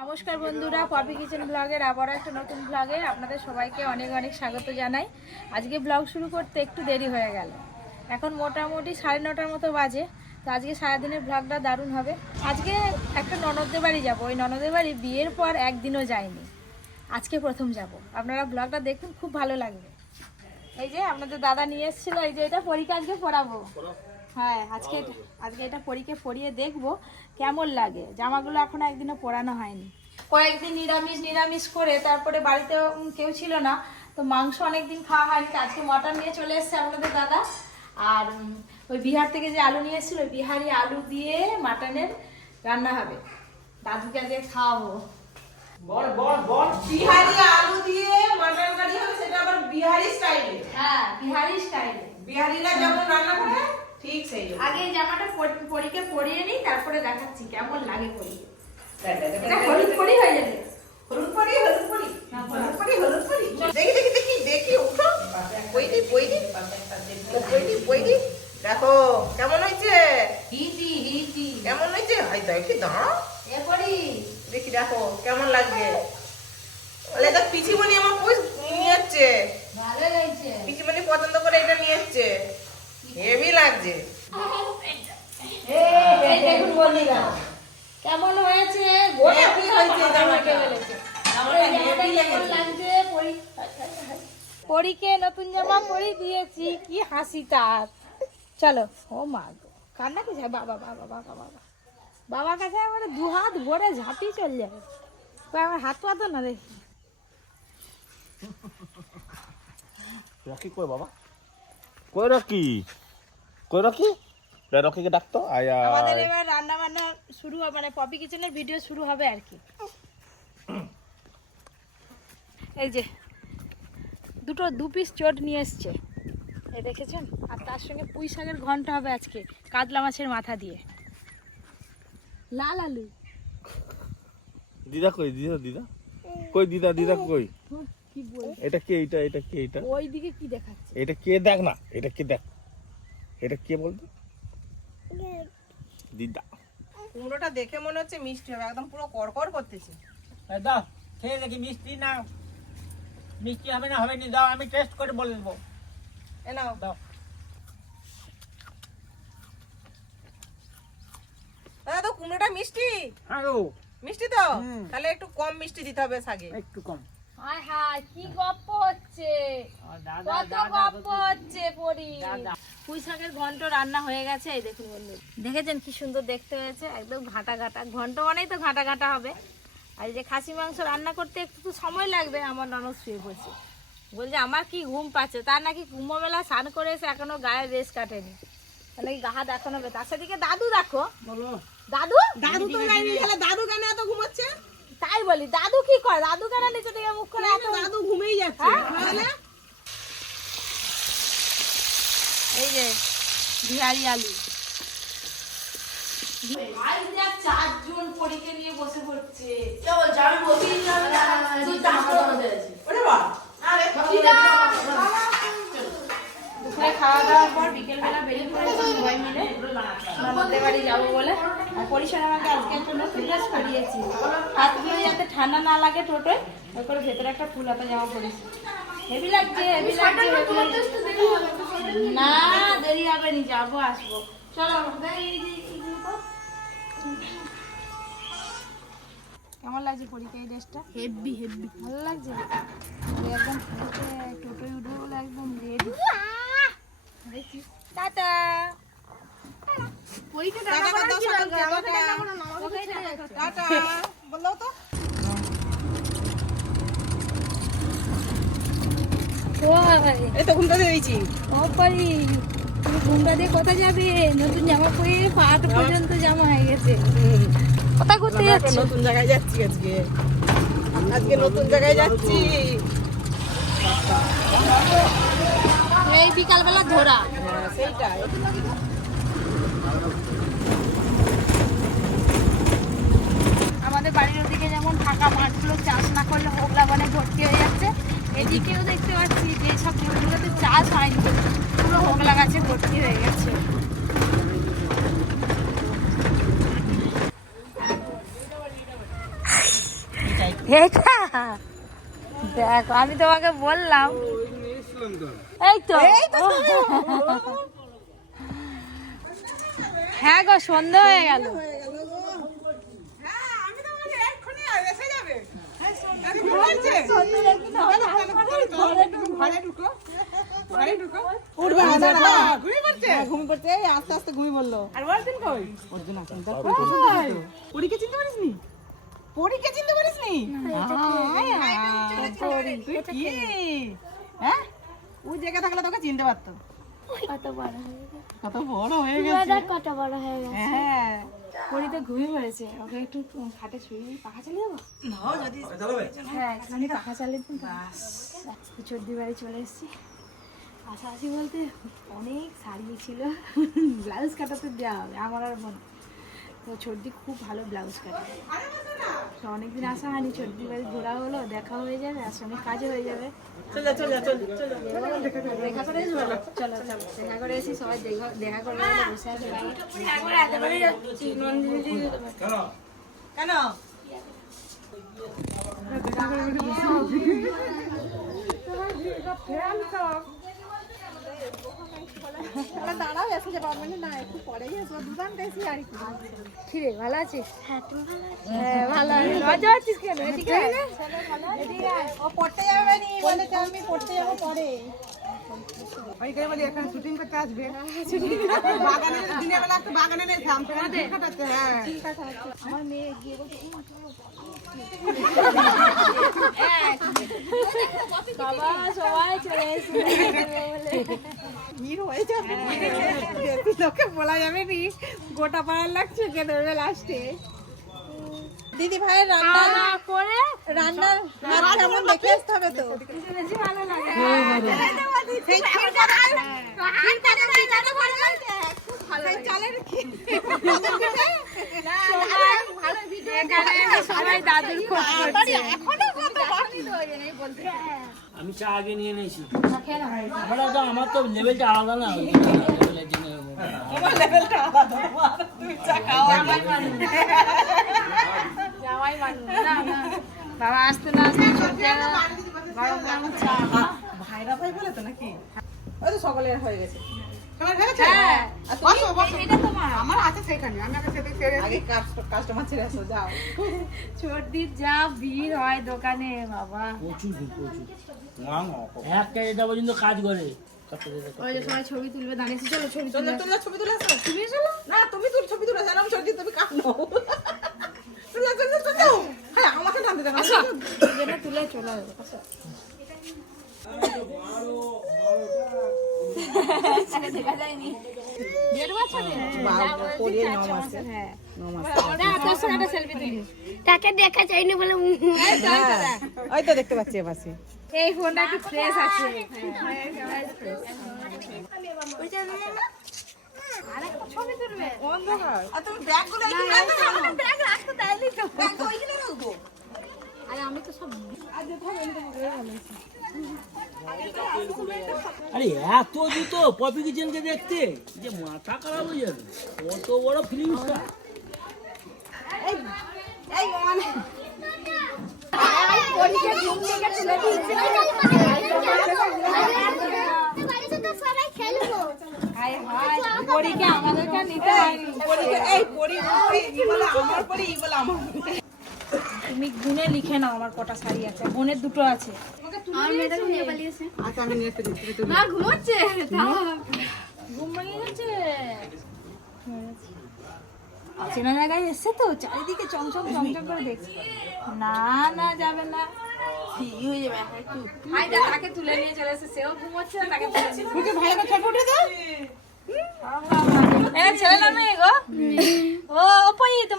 নমস্কার বন্ধুরা, poppy kitchen ব্লগের আবারও একটা নতুন ব্লগে আপনাদের সবাইকে অনেক অনেক স্বাগত জানাই। আজকে ব্লগ শুরু করতে একটু দেরি হয়ে গেল। এখন মোটামুটি সাড়ে নটার মতো বাজে, তো আজকে সারাদিনের ব্লগটা দারুণ হবে। আজকে একটা ননদের বাড়ি যাব। ওই ননদের বাড়ি বিয়ের পর একদিনও যায়নি আজকে প্রথম যাব। আপনারা ব্লগটা দেখুন, খুব ভালো লাগবে। এই যে আপনাদের দাদা নিয়ে এসেছিল, এই যে এটা পরীক্ষা আজকে পড়াবো। হ্যাঁ আজকে এটা- আজকে এটা পরীকে পরিয়ে দেখব কেমন লাগে? জামাগুলো এখন একদিনও পরানো হয়নি। কয়েকদিন নিরামিষ নিরামিষ করে তারপরে বাড়িতে কেউ ছিল না তো মাংস অনেকদিন খাওয়া হয়নি আজকে মটন নিয়ে চলে এসেছে আপনাদের দাদা। আর ওই বিহার থেকে যে আলু নিয়ে এসেছিল বিহারি আলু দিয়ে মাটনের রান্না হবে। দাদুকে আজকে খাওয়াবো। বিহারি আলু দিয়ে মাটন কারি হবে সেটা আবার বিহারি স্টাইলে। হ্যাঁ বিহারি স্টাইলে। বিহারিরা যেমন রান্না করে ঠিক সেই আগে এই জামাটা পরিকে পরিয়ে নিই তারপরে দেখাচ্ছি কেমন লাগে পরিয়ে। এটা হলুদ পরি হয়ে যাবে হলুদ পরি হলুদ পরি হলুদ পরি হলুদ পরি দেখি দেখি দেখি দেখি উঠো বইদি বইদি বইদি বইদি দেখো কেমন হয়েছে হিটি হিটি কেমন হয়েছে হাই দেখি দাঁড়াও এ পরি দেখি দেখো কেমন লাগছে বলে দেখ পিছিমণি আমার কই নিয়ে যাচ্ছে ভালো লাগছে পিছিমণি পছন্দ করে এটা নিয়ে যাচ্ছে হেভি লাগছে কেমন হয়েছে? গোটা কি হয়েছে লেগেছে। পরি পরীকে নতুন জামা পরি দিয়েছি কি হাসি তার। চলো ও মা গো কান্না কি বাবা বাবা বাবা বাবা বাবার কাছে মানে দু হাত ভরে ঝাঁপি চলে যাবে আমার হাত পাতো না দেখি রকি কই বাবা? কই রকি কই রকি রে রকিকে ডাকতো আয় আমাদের এবার রান্না বান্না শুরু হবে মানে পপি কিচেনের ভিডিও শুরু হবে আর কি। এই যে দুটো দু পিস চট নিয়ে এসছে। এই দেখেছেন? আর তার সঙ্গে পুঁই শাকের ঘন্ট হবে আজকে কাতলা মাছের মাথা দিয়ে। লাল আলু। দিদা কই? দিদা দিদা? কই দিদা দিদা কই? এটা কে এটা এটা কে এটা ওই দিকে কি দেখাচ্ছে? এটা কে দেখ না এটা কে দেখ? এটা কে বলতো? দিদা। কুমড়োটা দেখে মনে হচ্ছে মিষ্টি হবে একদম পুরো কড়কড় করতেছে। দাও খেয়ে দেখি মিষ্টি না মিষ্টি হবে না হবে না দাও আমি টেস্ট করে বলে দেবো। এ নাও। দাও। দাদা তো কুমড়োটা মিষ্টি? আরও মিষ্টি তো? তাহলে একটু কম মিষ্টি দিতে হবে শাকে একটু কম। হায় হায় কি গপ্প হচ্ছে। কত গপ্প হচ্ছে পরি। পুঁই শাকের ঘন্ট রান্না হয়ে গেছে এই দেখুন বন্ধু। দেখেছেন কি সুন্দর দেখতে হয়েছে? একদম ঘাটা ঘাটা ঘন্ট মানেই তো ঘাটা ঘাটা হবে। আর যে খাসি মাংস রান্না করতে একটু সময় লাগবে আমার ননদ শুয়ে পড়ছে। বলছে আমার কি ঘুম পাচ্ছে? তার নাকি কুম্ভমেলা স্নান করে এসে এখনও গায়ে রেস কাটেনি। তাহলে গাহা দেখানো হবে তার সাথে দাদু দেখো। দাদু? দাদু তো দাদু কেন এত ঘুমাচ্ছে? তাই বলি দাদু কি করে? দাদু কেন নিচে থেকে মুখ করে দাদু ঘুমেই যাচ্ছে হ্যাঁ? তাহলে এই যে বিহারি আলু। চারজন পরীকে নিয়ে বসে পড়ছে খাওয়া দাওয়ার পর বিকেলবেলা বেরিয়ে যাব বলে। হাতগুলো যাতে ঠান্ডা না লাগে টোটোয় ওই করে ভেতরে একটা ফুল হাতা জামা পরেছি হেভি লাগছে হেভি লাগছে। না দেরি হবে নি যাব আসব। চলো এই যে এগুলো তো। কেমন লাগছে পরীক্ষা এই ড্রেসটা? হেভি হেভি ভালো লাগছে? একদম টোটোয় উঠবো বলে একদম রেডি টাটা। পরীক্ষা টাটা টাটা। টাটা বলল তো। এই তো ঘুমটা দিয়েছি। অপারি তুমি ঘুমটা দিয়ে কোথায় যাবে? নতুন জামা পরে পাট পর্যন্ত জামা হয়ে গেছে। কোথায় ঘুরতে যাচ্ছ? নতুন জায়গায় যাচ্ছি আজকে। আজকে নতুন জায়গায় যাচ্ছি। এই বিকালবেলা ধরা হ্যাঁ, সেইটাই। আমাদের বাড়ির ওদিকে যেমন ফাঁকা মাঠগুলো চাষ না করলে হোগলা বনে ভর্তি হয়ে যাচ্ছে। এদিকেও দেখতে পাচ্ছি যে সব জমিগুলোতে চাষ হয়নি পুরো হোগলা গাছে ভর্তি হয়ে গেছে। এটা? দেখো আমি তোমাকে বললাম। এই তো। হ্যাঁ গো সন্ধ্যা হয়ে গেল উঠবে না দাঁড়া দাঁড়া ঘুমিয়ে চিনতে পারিস হ্যাঁ ওই জায়গা থাকলে তোকে চিনতে পারতো বড় হয়ে কত বড় হয়ে গেছে কত বড় হয়ে গেছে হ্যাঁ পরি তো ঘুমিয়ে পড়েছে। ওকে একটু খাটে শুয়ে পাখা চালিয়ে দেবো? হ্যাঁ একটুখানি পাখা চালিয়ে দিন চর্দি বাড়ি চলে এসেছি। আশাআশি বলতে অনেক শাড়ি ছিল। ব্লাউজ কাটাতে দেওয়া হবে আমার আর বোন তো চর্দি খুব ভালো ব্লাউজ কাটে। তো অনেকদিন আসা হয়নি চর্দি বাড়ি ঘোরা হলো দেখা হয়ে যাবে আর সঙ্গে কাজও হয়ে যাবে। চলে চলে চলে চলে। দেখা করে চলো চলো দেখা করে এসি সবাই দেখা দেখা বলে বসে আছে দিদি কেন? দাঁড়াও এসে পারবে না একটু পরে এসো দুদান বেশি আর কি কিরে ভালো আছিস? হ্যাঁ তুমি ভালো আছিস হ্যাঁ ভালো আছি। মজা হচ্ছিস কেন? এদিকে এদিকে ও পড়তে যাবে নি বলেছে আমি পড়তে যাব পরে। ওইখানে বলি এখন শুটিং করতে আসবে। বাগানে দিনের বেলা একটু বাগানে নেই থাম। সেখানে দিন কাটাচ্ছে হ্যাঁ। আমার মেয়ে গিয়ে বাবা সবাই চলে এসেছে। বলে ভিড় হয়ে লোকে বলা যাবে নি গোটা পাড়ার লাগছে কে ধরবে লাস্টে দিদি ভাইয়ের রান্না করে রান্নার হাত কেমন দেখে আসতে হবে তো? ভালো লাগে। বাকি আমি চা আগে নিয়ে নিয়েছি। আমরা তো আমার তো লেভেলটা আলাদা না। লেভেলটা আলাদা চা বাবা আসতে না আসতে গরম গরম চা ভাইরা ভাই বলে তো নাকি? ওই তো সকলের হয়ে গেছে। হয়ে গেছে? হ্যাঁ। আর বসো বসো। এটা তোমার। আমার আছে সেখানে আমি আগে সেদিক ছেড়ে আগে কাস্টমার ছেড়ে আসো যাও। সর্দির যা ভিড় হয় দোকানে বাবা। প্রচুর প্রচুর। পর্যন্ত কাজ করে। ওই যে সবাই ছবি তুলবে দাঁড়িয়েছি চলো ছবি চলো তুলে তোমরা ছবি তুলে আসো। তুমি চলো। না তুমি তুল ছবি তুলে জানাম সর্দি তুমি কাঁদো। চলো চলো হ্যাঁ আমাকে টানতে দেন আসো তুলে চলে। আসো। হ্যাঁ। তাকে দেখা যায়নি বলে। হ্যাঁ, ওই তো দেখতে পাচ্ছি এই ছবি তুলবে অন্ধকার তুমি রাখতে পারো ব্যাগ রাখতে দেয়নি তো ব্যাগ ওইখানে রাখব আরে আমি তো সব আরে এত জুতো পপি কিচেনকে দেখতে যে মাথা খারাপ হয়ে যাবে। কত বড় ফিল্ম স্টার নিতে এই বলে আমার পরি ই বলে আমার তুমি গুনে লিখে নাও আমার কটা শাড়ি আছে। বোনের দুটো আছে। ঘুমিয়ে আচ্ছা গেছে চেনা জায়গায় এসছে তো? চারিদিকে চমচম চমচম করে দেখছি। না না যাবে না। হয়ে তাকে তুলে নিয়ে চলে এসে সেও ঘুমোচ্ছে তাকে ছেলে না মেয়ে গো। ও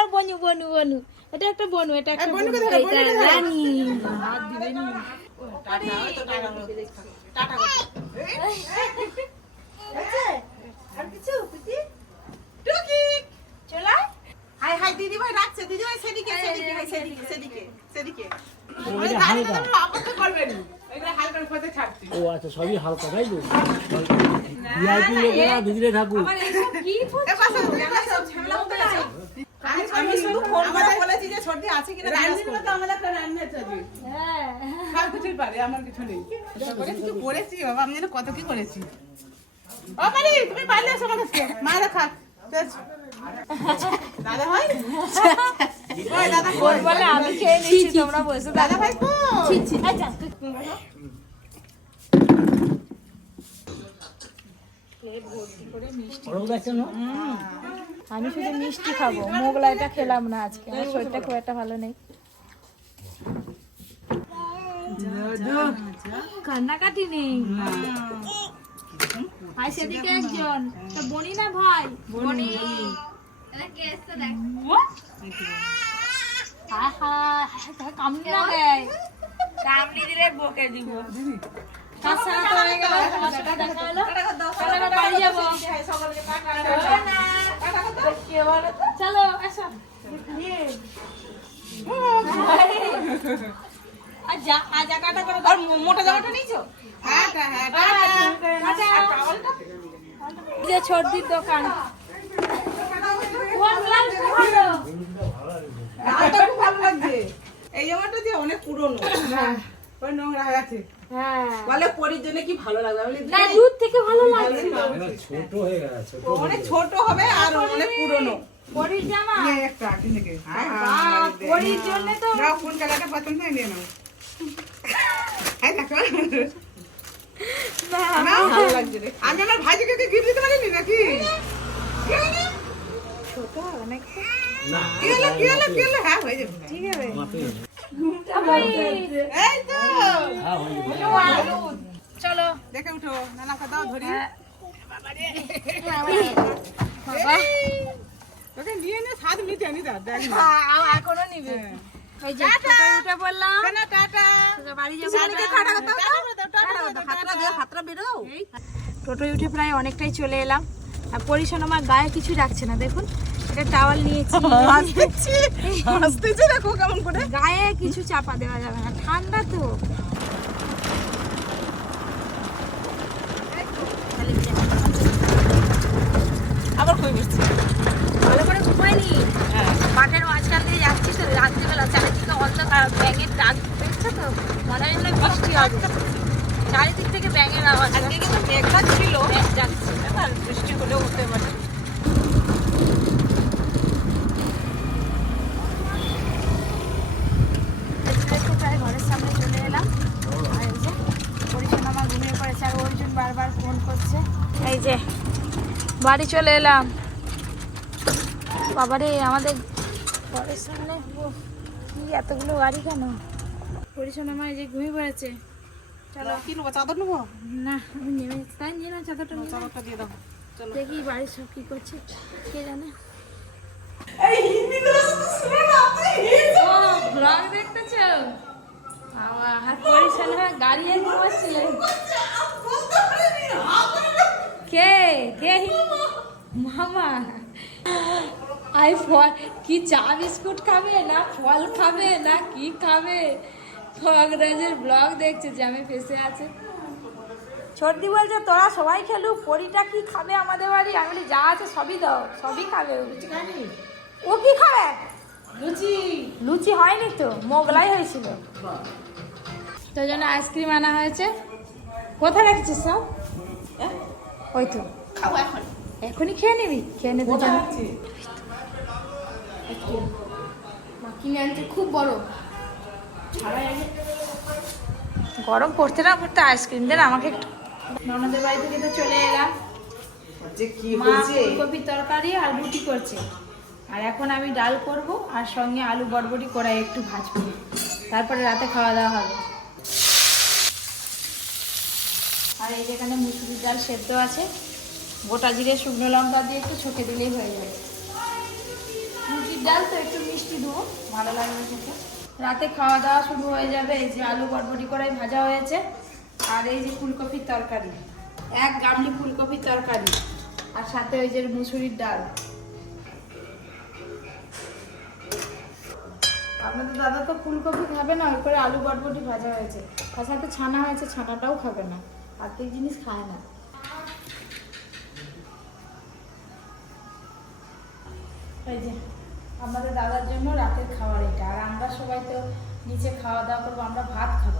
তোমার বনু বনু বনু। এটা একটা বনু এটা একটা বনু। ধরো। রানী। হাত দিবে নি। টাটা ওই তো? হলো। কিছু করেছি বাবা আমি যেন কত কি করেছি। তুমি পারলে এসো আমার কাছে। দাদা ভাই? দাদা বলে আমি খেয়ে নিচ্ছি তোমরা বসে। দাদা ভাই আমি শুধু মিষ্টি খাব মোগলাইটা খেলাম না আজকে আমার শরীরটা খুব একটা ভালো নেই। কান্নাকাটি নেই। ভাই সেদিকে একজন। তা বনি না ভাই? বনি আহা, না দেয়। কামড়ি দিলে বকে দিব। হয়ে চলো আসো আর জায়গাটা মোটা জামাটা নিয়েছো? হ্যাঁ হ্যাঁ যে দোকান। ভালো? লাগছে। এই জামাটা যে অনেক পুরনো। ওই নোংরা হয়ে আছে হ্যাঁ। বলে পরির জন্য কি ভালো লাগবে? না দূর থেকে ভালো লাগছে অনেক ছোট হবে আর অনেক পুরনো। পরির জামা। একটা কিনে কে? হ্যাঁ পরির জন্য তো কোন কালারটা পছন্দ হয় নিয়ে নাও। আমি আমার গিফট দিতে পারিনি নাকি? হ্যাঁ হয়ে যাবে। ঠিক আছে। এই তো। চলো। দেখে উঠো নানাকে দাও ধরি। বাবা। তোকে নিয়ে নে সাত মিনিট আনি দাও দেখ না আ- আ- এখনও নিবে। ওই যে টোটোয় উঠে তো বাড়ি যাব হাতটা বেরো টোটোয় উঠে প্রায় অনেকটাই চলে এলাম। আর পরিশন আমার গায়ে কিছু রাখছে না দেখুন। এটা টাওয়াল নিয়েছি। হাসতেছি দেখো কেমন করে। গায়ে কিছু চাপা দেওয়া যাবে না ঠান্ডা তো। আবার কই মিশছে ভালো করে ঘুমাইনি মাঠের মাঝখান দিয়ে যাচ্ছি তো রাত্রিবেলা চারিদিকে অন্ধকার ব্যাঙের ডাক দেখছ তো? মনে হয় যেন বৃষ্টি হবে। চারিদিক থেকে ব্যাঙের আওয়াজ আজকে কিন্তু মেঘটা ছিল। ব্যাঙ যাচ্ছে। এবার বৃষ্টি হলেও হতে পারে। এই যে বাড়ি চলে এলাম। বাবারে আমাদের ঘরের সামনে কি এতগুলো গাড়ি কেন? পরিজন আমার এই যে ঘুমিয়ে পড়েছে। চলো। কি নেব চাদর নেব? না আমি নেমে তাই নিয়ে না চাদরটা। চাদরটা দিয়ে দাও চলো। দেখি বাড়ির সব কি করছে কে জানে? এই হিন্দি গুলো শুধু শুনে না তুই ব্লগ দেখতেছো? বাবা আর পরিশন গাড়ি এ ঘুমাচ্ছিলেন কে কে হি- মামা আই ফল কি চা বিস্কুট খাবে না ফল খাবে না কি খাবে? ফগরাজের ব্লগ দেখছে যে আমি ফেসে আছে। সর্দি বলছে তোরা সবাই খেলু পরিটা কি খাবে আমাদের বাড়ি? আমি বলি যা আছে সবই দাও সবই খাবে ও। কি খাবে? লুচি। লুচি হয়নি তো মোগলাই হয়েছিল। তো জন্য আইসক্রিম আনা হয়েছে। কোথায় রেখেছিস সব? হ্যাঁ ওই তো। খাব এখন। এখনই খেয়ে নিবি? খেয়ে কিনে আনছে খুব বড় গরম পড়তে না পড়তে আইসক্রিম দেন আমাকে একটু। ননদের বাড়ি থেকে তো চলে এলাম। যে কি ফুলকপির তরকারি আর রুটি করছে। আর এখন আমি ডাল করব আর সঙ্গে আলু বটবটি কড়াই একটু ভাজবো তারপরে রাতে খাওয়া দাওয়া হবে। আর এই যেখানে মুসুরির ডাল সেদ্ধ আছে গোটা জিরে শুকনো লঙ্কা দিয়ে একটু ছকে দিলেই হয়ে যাবে। ডাল তো একটু মিষ্টি দেবো। ভালো লাগবে খেতে। রাতে খাওয়া দাওয়া শুরু হয়ে যাবে, এই যে আলু বটবটি কড়াই ভাজা হয়েছে, আর এই যে ফুলকপির তরকারি। এক গামলি ফুলকপির তরকারি, আর সাথে ওই যে মুসুরির ডাল। আপনাদের দাদা তো ফুলকপি খাবে না, ওই করে আলু বটবটি ভাজা হয়েছে। তার সাথে ছানা হয়েছে, ছানাটাও খাবে না, আর আর্থিক জিনিস খায় না। এই যে আমাদের দাদার জন্য রাতের খাবার এটা। আর আমরা সবাই তো নিচে খাওয়া দাওয়া করব, আমরা ভাত খাব।